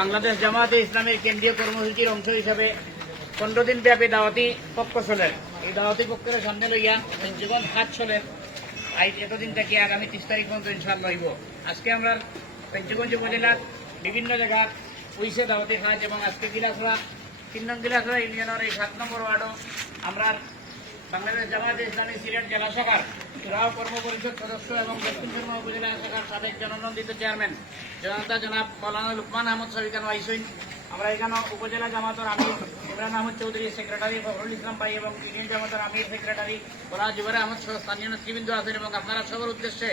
বাংলাদেশ জামাতে ইসলামের কেন্দ্রীয় কর্মসূচির অংশ হিসাবে পনেরো দিন ব্যাপী দাওয়াতি পক্ষ চলেন এই দাওয়াতি পক্ষের সামনে লইয়া জীবন হাত চলেন আজ এতদিন থেকে আগামী তিরিশ তারিখ পর্যন্ত ইনশাল্লাহ হইব। আজকে আমরা পঞ্চগঞ্জ উপজেলার বিভিন্ন জায়গার উইসে দাওয়াতি কাজ এবং আজকে গিলাসরা, তিন নং গিলাসরা ইউনিয়নের এই সাত নম্বর ওয়ার্ডও আমরা বাংলাদেশ জামায়াতে ইসলামী সিলেট জেলা শাখার চূড়াও কর্ম পরিষদ সদস্য এবং দক্ষিণ শর্মা উপজেলা শাখার সাবেক জননন্দিত চেয়ারম্যান, জনতা জনাব মৌলানা লুকমান আহমদ সবিকান ওয়াইসইন আমরা এখানে উপজেলা জামাতের আমির ইমরান আহমদ চৌধুরী, সেক্রেটারি ফখরুল ইসলাম ভাই এবং ইউনিয়ন জামাতের আমির সেক্রেটারি বলা জুবার আহমদ সহ স্থানীয় নেতৃবৃন্দ আছেন এবং আপনারা সবার উদ্দেশ্যে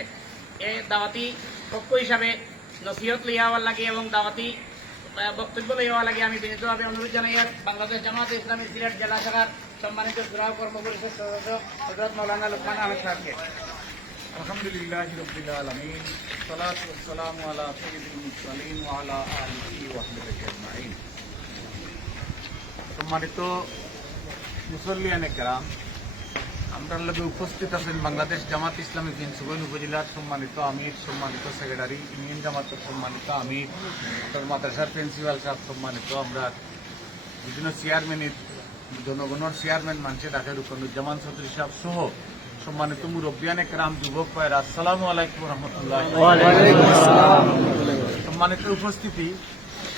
এই দাওয়াতি পক্ষ হিসাবে নসিহত লইয়া হওয়ার লাগে এবং দাওয়াতি বক্তব্য লইয়া লাগে। আমি বিনীতভাবে অনুরোধ জানাই, বাংলাদেশ জামাত ইসলামী সিলেট জেলা শাখার সম্মানিত জুরাও কর্ম পরিষদ সদস্য হজরত মৌলানা লুকমান আহমেদ সাহেবকে। আলহামদুলিল্লাহ রবিল আলমিন সালাম আলা সঈদিন আলা আলহি ওয়াহমাইন সম্মানিত মুসল্লিয়ানে গ্রাম আমরা লোকে উপস্থিত আছেন বাংলাদেশ জামাত ইসলামী ভিনসুগন উপজেলার সম্মানিত আমির, সম্মানিত সেক্রেটারি, ইউনিয়ন জামাতের সম্মানিত আমির মাদ্রাসার প্রিন্সিপাল সাহেব সম্মানিত আমরা, বিভিন্ন চেয়ারম্যানের জনগণের চেয়ারম্যান মানছে ডাকে রুকনুজ্জামান চৌধুরী সাহেব সহ সম্মানিত মুরব্বিয়ানে কেরাম যুবক পায়ের আসসালামু আলাইকুম রহমতুল্লাহ সম্মানিত উপস্থিতি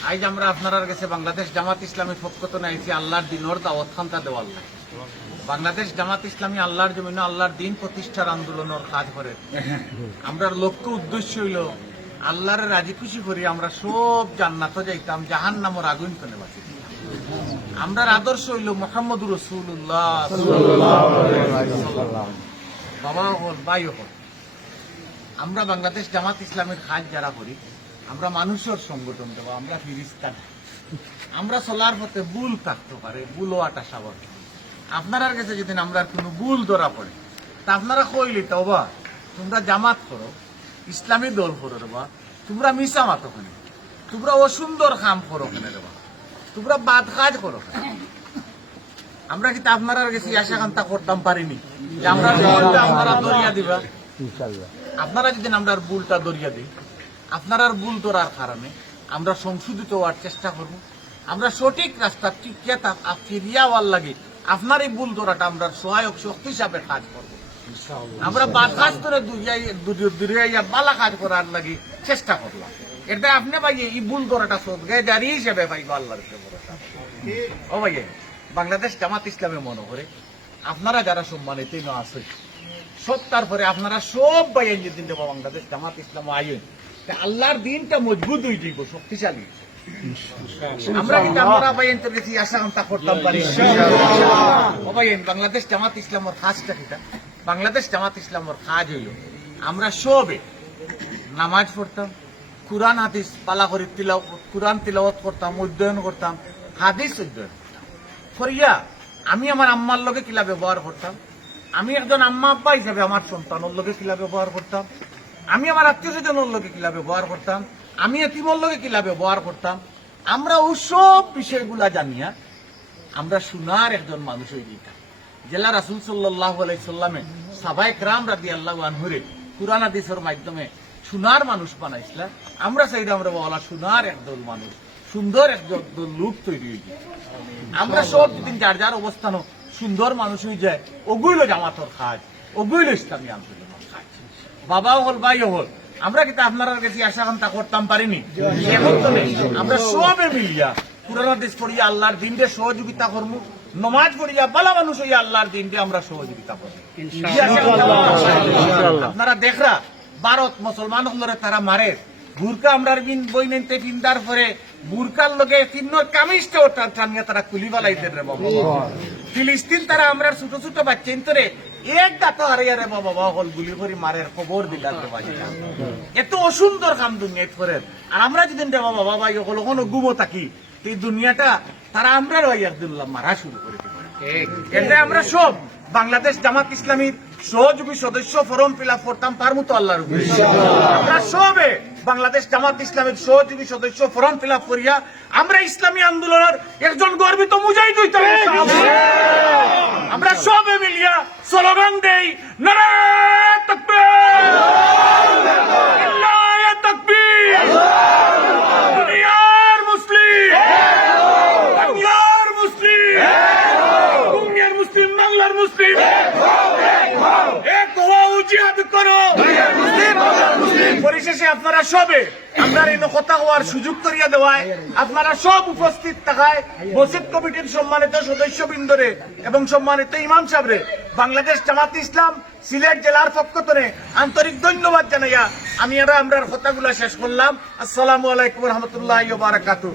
আজ আমরা আপনার কাছে বাংলাদেশ জামাত ইসলামী পক্ষ তো নাইছি আল্লাহর দিনর দাওয়াত খান্তা দেওয়াল নাই। বাংলাদেশ জামাত ইসলামী আল্লাহর জমিনে আল্লাহর দিন প্রতিষ্ঠার আন্দোলনের কাজ করে। আমরা লক্ষ্য উদ্দেশ্য হইল আল্লাহরে রাজি খুশি করি আমরা সব জান্নাত যাইতাম জাহান নামর আগুন কনে বাঁচি আমরা আদর্শ হইল মোহাম্মদ রসুল্লাহ বাবা হল ভাই হল আমরা বাংলাদেশ জামাত ইসলামের কাজ যারা করি, আমরা মানুষের সংগঠন দেবো, আমরা ফিরিস্তান আমরা চলার পথে ভুল থাকতে পারে, ভুল হওয়াটা স্বাভাবিক। আপনার কাছে যদি আমরা কোনো ভুল ধরা পড়ে, তা আপনারা কইলি তো বা তোমরা জামাত করো, ইসলামী দল করো রে বা, তোমরা মিশা মাতো ওখানে তোমরা অসুন্দর কাম করো ওখানে রে বা? তোমরা বাদ কাজ করো। আমরা কিন্তু আপনারা কাছে আশা কান্তা করতাম পারিনি। যে আমরা আপনারা দরিয়া দিবা। আপনারা যদি আমরা ভুলটা দরিয়া দিই আপনার ভুল ধরার কারণে আমরা সংশোধিত হওয়ার চেষ্টা করব। আমরা সঠিক রাস্তা টিকিয়ে ফিরিয়া হওয়ার লাগে আপনার এই ভুল ধরাটা আমরা সহায়ক শক্তি হিসাবে কাজ করব। আমরা বাদ কাজ করে দূরিয়া বালা কাজ করার লাগে চেষ্টা করলাম। এটা আপনি ভাই এই ভুল ধরাটা সদগায় দাঁড়িয়ে হিসেবে ভাই আল্লাহর ও ভাই বাংলাদেশ জামাত ইসলামে মনে করে আপনারা যারা সম্মানিত আছে সব তারপরে আপনারা সব বাইন যেদিন দেবো বাংলাদেশ জামাত ইসলাম আইন। আল্লাহর দিনটা মজবুত হয়ে যাইব শক্তিশালী। আমরা কিন্তু আমরা বাইন তো আশা আন্তা করতাম পারি। ও বাইন বাংলাদেশ জামাত ইসলামের কাজটা কিটা বাংলাদেশ জামাত ইসলামের কাজ হইল আমরা সবে নামাজ পড়তাম কোরআন হাদিস পালা করে, তিলাও, কোরআন তিলাওয়াত করতাম অধ্যয়ন করতাম, হাদিস অধ্যয়ন করিয়া আমি আমার আম্মার লগে কিলা ব্যবহার করতাম। আমি একজন আম্মা আব্বা হিসাবে আমার সন্তানের লগে কিলা ব্যবহার করতাম। আমি আমার আত্মীয় স্বজনের লগে কিলা ব্যবহার করতাম। আমি এতিমর লগে কিলা ব্যবহার করতাম। আমরা ওসব বিষয়গুলা জানিয়া আমরা সোনার একজন মানুষ হয়ে যেতাম। জেলা রাসুল সাল্লাহ আলাইসাল্লামে সাবাই ক্রাম রাদি আল্লাহ আনহুরে কুরআন হাদিসের মাধ্যমে সোনার মানুষ বানাইছিলাম আমরা চাইলে আমরা বলা সোনার একদল মানুষ সুন্দর একদল লোক তৈরি হয়ে যায় আমরা সব দিন যার যার অবস্থানও সুন্দর মানুষ হয়ে যায় ওগুইল জামাতর খাজ ওগুইল ইসলামী আন্দোলনের খাজ বাবাও হল ভাইও হল। আমরা কিন্তু আপনার কাছে আশা কান্তা করতাম পারিনি? এখন তো নেই। আমরা সবে মিলিয়া পুরানো দেশ পড়িয়া আল্লাহর দিনকে সহযোগিতা করব নমাজ পড়িয়া বালা মানুষ হইয়া আল্লাহর দিনকে আমরা সহযোগিতা করব। আপনারা দেখরা ভারত মুসলমান হলরে তারা মারে। বুরকা আমরা বই নিতে পিন্দার পরে বুরকার লগে তিন্নর কামিজটা ওটা টানিয়া তারা কুলি বালাইতে রে বাবা। ফিলিস্তিন তারা আমরা ছোট ছোট বাচ্চা ইন্তরে এক গাত হারিয়া রে বাবা বাবা হল গুলি করে মারের খবর দিলার রে বাবা এত অসুন্দর কাম দুনিয়াত করে আর আমরা যদি রে বাবা বাবা হল কোনো গুবো থাকি এই দুনিয়াটা তারা আমরা রই একদিন মারা শুরু করে এতে আমরা সব বাংলাদেশ জামাত ইসলামীর সহযোগী সদস্য ফরম ফিল আপ করতাম পারব তো আল্লাহর আমরা সবে বাংলাদেশ জামাত ইসলামের সহযোগী সদস্য ফরম ফিল আপ করিয়া আমরা ইসলামী আন্দোলনের একজন গর্বিত মুজাহিদ হইতাম আমরা সবে মিলিয়া স্লোগান দেই নারায়ণ! পরিশেষে আপনারা সবে আপনার এই কথা হওয়ার সুযোগ করিয়া দেওয়ায় আপনারা সব উপস্থিত থাকায় মসজিদ কমিটির সম্মানিত সদস্য সদস্যবৃন্দরে এবং সম্মানিত ইমাম সাহেবরে বাংলাদেশ জামাত ইসলাম সিলেট জেলার পক্ষ থেকে আন্তরিক ধন্যবাদ জানাইয়া আমি এরা আমরা কথাগুলো শেষ করলাম। আসসালামু আলাইকুম রহমতুল্লাহ বারাকাতু